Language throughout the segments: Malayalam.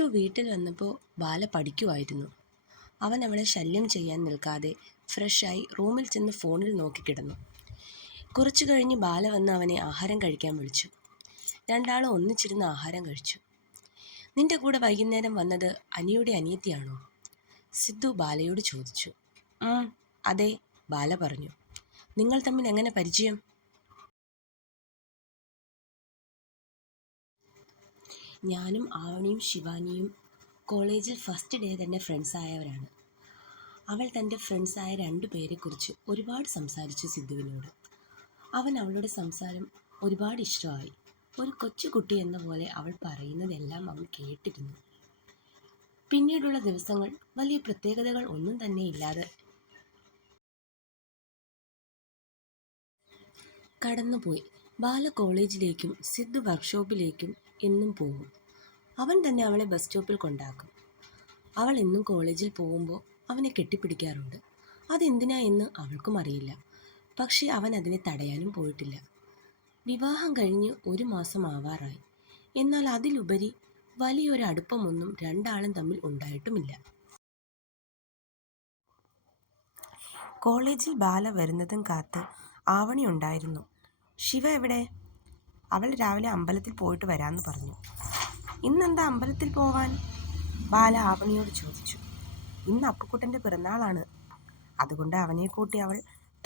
സിദ്ധു വീട്ടിൽ വന്നപ്പോൾ ബാല പഠിക്കുമായിരുന്നു. അവൻ അവളെ ശല്യം ചെയ്യാൻ നിൽക്കാതെ ഫ്രഷായി റൂമിൽ ചെന്ന് ഫോണിൽ നോക്കിക്കിടന്നു. കുറച്ചു കഴിഞ്ഞ് ബാല വന്ന് അവനെ ആഹാരം കഴിക്കാൻ വിളിച്ചു. രണ്ടാളും ഒന്നിച്ചിരുന്ന് ആഹാരം കഴിച്ചു. നിന്റെ കൂടെ വൈകുന്നേരം വന്നത് അനിയുടെ അനിയത്തിയാണോ? സിദ്ധു ബാലയോട് ചോദിച്ചു. അതെ, ബാല പറഞ്ഞു. നിങ്ങൾ തമ്മിൽ എങ്ങനെ പരിചയം? ഞാനും ആവണിയും ശിവാനിയും കോളേജിൽ ഫസ്റ്റ് ഡേ തന്നെ ഫ്രണ്ട്സായവരാണ്. അവൾ തൻ്റെ ഫ്രണ്ട്സായ 2 പേരെക്കുറിച്ച് ഒരുപാട് സംസാരിച്ചു സിദ്ധുവിനോട്. അവൻ അവളുടെ സംസാരം ഒരുപാട് ഇഷ്ടമായി. ഒരു കൊച്ചുകുട്ടി എന്ന പോലെ അവൾ പറയുന്നതെല്ലാം അവൻ കേട്ടിരുന്നു. പിന്നീടുള്ള ദിവസങ്ങൾ വലിയ പ്രത്യേകതകൾ ഒന്നും തന്നെ ഇല്ലാതെ കടന്നുപോയി. ബാല കോളേജിലേക്കും സിദ്ധു വർക്ക്ഷോപ്പിലേക്കും എന്നും പോകും. അവൻ തന്നെ അവളെ ബസ് സ്റ്റോപ്പിൽ കൊണ്ടാക്കും. അവൾ എന്നും കോളേജിൽ പോകുമ്പോൾ അവനെ കെട്ടിപ്പിടിക്കാറുണ്ട്. അതെന്തിനാ എന്ന് അവൾക്കും അറിയില്ല. പക്ഷേ അവൻ അതിനെ തടയാനും പോയിട്ടില്ല. വിവാഹം കഴിഞ്ഞ് 1 മാസം ആവാറായി. എന്നാൽ അതിലുപരി വലിയൊരു അടുപ്പമൊന്നും രണ്ടാളും തമ്മിൽ ഉണ്ടായിട്ടുമില്ല. കോളേജിൽ ബാല വരുന്നതും കാത്ത് ആവണി ഉണ്ടായിരുന്നു. ശിവ എവിടെ? അവൾ രാവിലെ അമ്പലത്തിൽ പോയിട്ട് വരാമെന്ന് പറഞ്ഞു. ഇന്നെന്താ അമ്പലത്തിൽ പോവാൻ? ബാല ആവണിയോട് ചോദിച്ചു. ഇന്ന് അപ്പുക്കുട്ടൻ്റെ പിറന്നാളാണ്. അതുകൊണ്ട് അവനെ കൂട്ടി അവൾ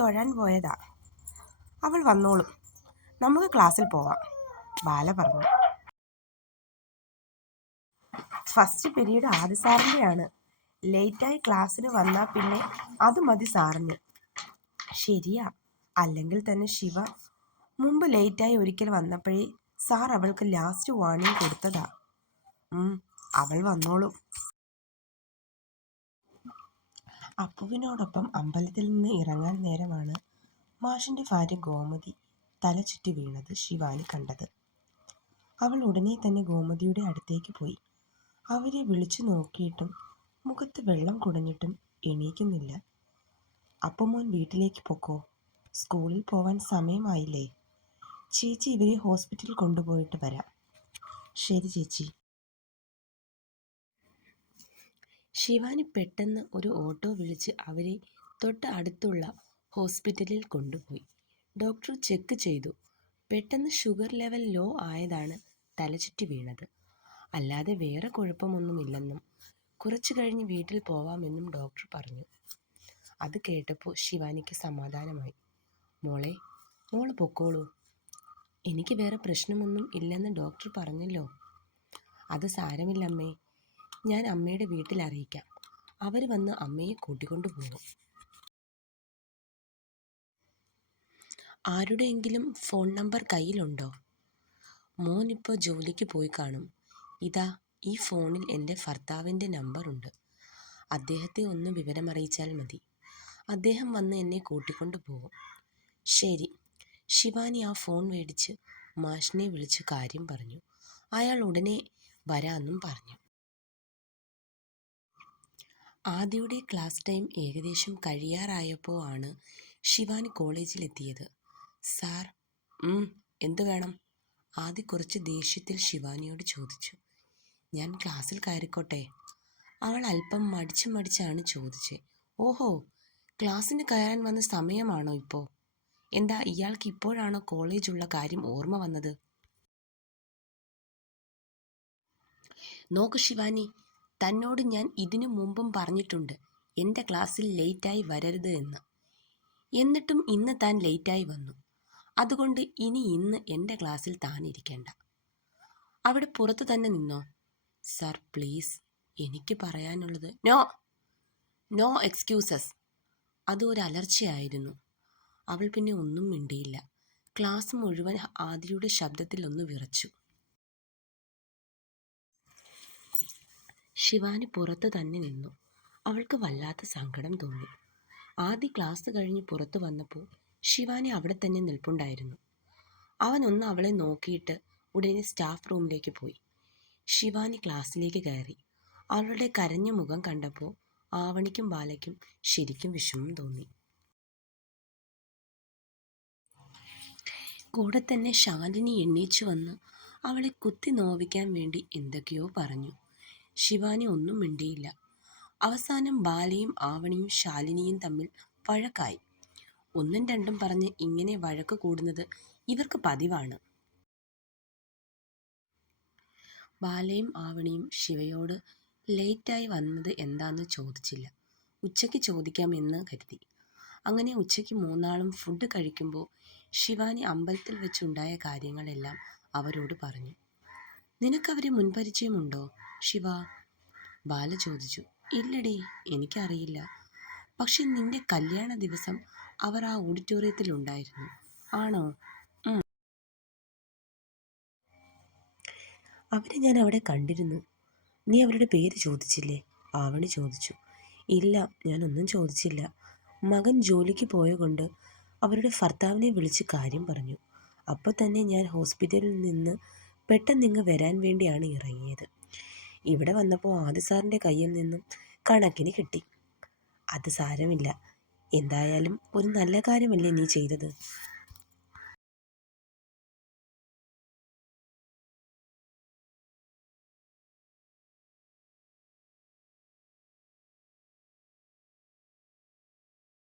തൊഴാൻ പോയതാ. അവൾ വന്നോളും. നമുക്ക് ക്ലാസ്സിൽ പോവാം, ബാല പറഞ്ഞു. ഫസ്റ്റ് പീരീഡ് ആദ്യ സാറിൻ്റെയാണ്. ലേറ്റായി ക്ലാസ്സിന് വന്നാൽ പിന്നെ അത് മതി സാറിന്. ശരിയാ, അല്ലെങ്കിൽ തന്നെ ശിവ മുമ്പ് ലേറ്റായി ഒരിക്കൽ വന്നപ്പോഴേ സാർ അവൾക്ക് ലാസ്റ്റ് വാർണിംഗ് കൊടുത്തതാ. അവൾ വന്നോളും. അപ്പുവിനോടൊപ്പം അമ്പലത്തിൽ നിന്ന് ഇറങ്ങാൻ നേരമാണ് മാഷിൻ്റെ ഭാര്യ ഗോമതി തല ചുറ്റി വീണത് ശിവാനി കണ്ടത്. അവൾ ഉടനെ തന്നെ ഗോമതിയുടെ അടുത്തേക്ക് പോയി. അവരെ വിളിച്ചു നോക്കിയിട്ടും മുഖത്ത് വെള്ളം കുടഞ്ഞിട്ടും എണീക്കുന്നില്ല. അപ്പുമോൻ വീട്ടിലേക്ക് പൊക്കോ, സ്കൂളിൽ പോവാൻ സമയമായില്ലേ. ചേച്ചി ഇവരെ ഹോസ്പിറ്റലിൽ കൊണ്ടുപോയിട്ട് വരാം. ശരി ചേച്ചി. ശിവാനി പെട്ടെന്ന് ഒരു ഓട്ടോ വിളിച്ച് അവരെ തൊട്ട് അടുത്തുള്ള ഹോസ്പിറ്റലിൽ കൊണ്ടുപോയി. ഡോക്ടർ ചെക്ക് ചെയ്തു. പെട്ടെന്ന് ഷുഗർ ലെവൽ ലോ ആയതാണ് തലചുറ്റി വീണത്. അല്ലാതെ വേറെ കുഴപ്പമൊന്നുമില്ലെന്നും കുറച്ചു കഴിഞ്ഞ് വീട്ടിൽ പോവാമെന്നും ഡോക്ടർ പറഞ്ഞു. അത് കേട്ടപ്പോൾ ശിവാനിക്ക് സമാധാനമായി. മോള് പൊക്കോളൂ. എനിക്ക് വേറെ പ്രശ്നമൊന്നും ഇല്ലെന്ന് ഡോക്ടർ പറഞ്ഞല്ലോ. അത് സാരമില്ലമ്മേ, ഞാൻ അമ്മയുടെ വീട്ടിൽ അറിയിക്കാം. അവർ വന്ന് അമ്മയെ കൂട്ടിക്കൊണ്ടു പോകും. ആരുടെയെങ്കിലും ഫോൺ നമ്പർ കയ്യിലുണ്ടോ? മോൻ ഇപ്പോൾ ജോലിക്ക് പോയി കാണും. ഇതാ ഈ ഫോണിൽ എൻ്റെ ഭർത്താവിൻ്റെ നമ്പറുണ്ട്. അദ്ദേഹത്തെ ഒന്ന് വിവരമറിയിച്ചാൽ മതി. അദ്ദേഹം വന്ന് എന്നെ കൂട്ടിക്കൊണ്ടു പോകും. ശരി. ശിവാനി ആ ഫോൺ മേടിച്ച് മാഷിനെ വിളിച്ച് കാര്യം പറഞ്ഞു. അയാൾ ഉടനെ വരാമെന്നും പറഞ്ഞു. ആദിയുടെ ക്ലാസ് ടൈം ഏകദേശം കഴിയാറായപ്പോൾ ആണ് ശിവാനി കോളേജിലെത്തിയത്. സാർ, എന്തു വേണം? ആദി കുറച്ച് ദേഷ്യത്തിൽ ശിവാനിയോട് ചോദിച്ചു. ഞാൻ ക്ലാസ്സിൽ കയറിക്കോട്ടെ? അവൾ അല്പം മടിച്ചാണ് ചോദിച്ചത്. ഓഹോ, ക്ലാസ്സിന് കയറാൻ വന്ന സമയമാണോ ഇപ്പോൾ? എന്താ ഇയാൾക്ക് ഇപ്പോഴാണോ കോളേജുള്ള കാര്യം ഓർമ്മ വന്നത്? നോക്ക് ശിവാനി, തന്നോട് ഞാൻ ഇതിനു മുമ്പും പറഞ്ഞിട്ടുണ്ട് എൻ്റെ ക്ലാസ്സിൽ ലേറ്റായി വരരുത് എന്ന്. എന്നിട്ടും ഇന്ന് താൻ ലേറ്റായി വന്നു. അതുകൊണ്ട് ഇന്ന് എൻ്റെ ക്ലാസ്സിൽ താൻ ഇരിക്കേണ്ട. അവിടെ പുറത്ത് തന്നെ നിന്നോ. സാർ പ്ലീസ്, എനിക്ക് പറയാനുള്ളത്. No excuses. അത് ഒരു അലർച്ചയായിരുന്നു. അവൾ പിന്നെ ഒന്നും മിണ്ടിയില്ല. ക്ലാസ് മുഴുവൻ ആദിയുടെ ശബ്ദത്തിൽ ഒന്ന് വിറച്ചു. ശിവാനി പുറത്ത് തന്നെ നിന്നു. അവൾക്ക് വല്ലാത്ത സങ്കടം തോന്നി. ആദി ക്ലാസ് കഴിഞ്ഞ് പുറത്തു വന്നപ്പോൾ ശിവാനി അവിടെ തന്നെ നിൽപ്പുണ്ടായിരുന്നു. അവനൊന്ന് അവളെ നോക്കിയിട്ട് ഉടനെ സ്റ്റാഫ് റൂമിലേക്ക് പോയി. ശിവാനി ക്ലാസ്സിലേക്ക് കയറി. അവളുടെ കരഞ്ഞ മുഖം കണ്ടപ്പോൾ ആവണിക്കും ബാലയ്ക്കും ശരിക്കും വിഷമം തോന്നി. കൂടെ തന്നെ ശാലിനി എണ്ണീച്ചു വന്ന് അവളെ കുത്തി നോവിക്കാൻ വേണ്ടി എന്തൊക്കെയോ പറഞ്ഞു. ശിവാനി ഒന്നും മിണ്ടിയില്ല. അവസാനം ബാലയും ആവണിയും ശാലിനിയും തമ്മിൽ വഴക്കായി. ഒന്നും രണ്ടും പറഞ്ഞ് ഇങ്ങനെ വഴക്ക് കൂടുന്നത് ഇവർക്ക് പതിവാണ്. ബാലയും ആവണിയും ശിവയോട് ലേറ്റായി വന്നത് എന്താന്ന് ചോദിച്ചില്ല. ഉച്ചയ്ക്ക് ചോദിക്കാമെന്ന് കരുതി. അങ്ങനെ ഉച്ചയ്ക്ക് മൂന്നാളും ഫുഡ് കഴിക്കുമ്പോൾ ശിവാനി അമ്പലത്തിൽ വെച്ചുണ്ടായ കാര്യങ്ങളെല്ലാം അവരോട് പറഞ്ഞു. നിനക്കവരെ മുൻപരിചയമുണ്ടോ ശിവ? ബാല ചോദിച്ചു. ഇല്ലടി, എനിക്കറിയില്ല. പക്ഷെ നിന്റെ കല്യാണ ദിവസം അവർ ആ ഓഡിറ്റോറിയത്തിൽ ഉണ്ടായിരുന്നു. ആണോ? അവരെ ഞാൻ അവിടെ കണ്ടിരുന്നു. നീ അവരുടെ പേര് ചോദിച്ചില്ലേ? ആവണി ചോദിച്ചു. ഇല്ല, ഞാനൊന്നും ചോദിച്ചില്ല. മകൻ ജോലിക്ക് പോയ കൊണ്ട് അവരുടെ ഭർത്താവിനെ വിളിച്ച് കാര്യം പറഞ്ഞു. അപ്പോൾ തന്നെ ഞാൻ ഹോസ്പിറ്റലിൽ നിന്ന് പെട്ടെന്നിങ്ങ് വരാൻ വേണ്ടിയാണ് ഇറങ്ങിയത്. ഇവിടെ വന്നപ്പോൾ ആദി സാറിൻ്റെ കയ്യിൽ നിന്നും കണക്കിന് കിട്ടി. അത് സാരമില്ല. എന്തായാലും ഒരു നല്ല കാര്യമല്ലേ നീ ചെയ്തത്?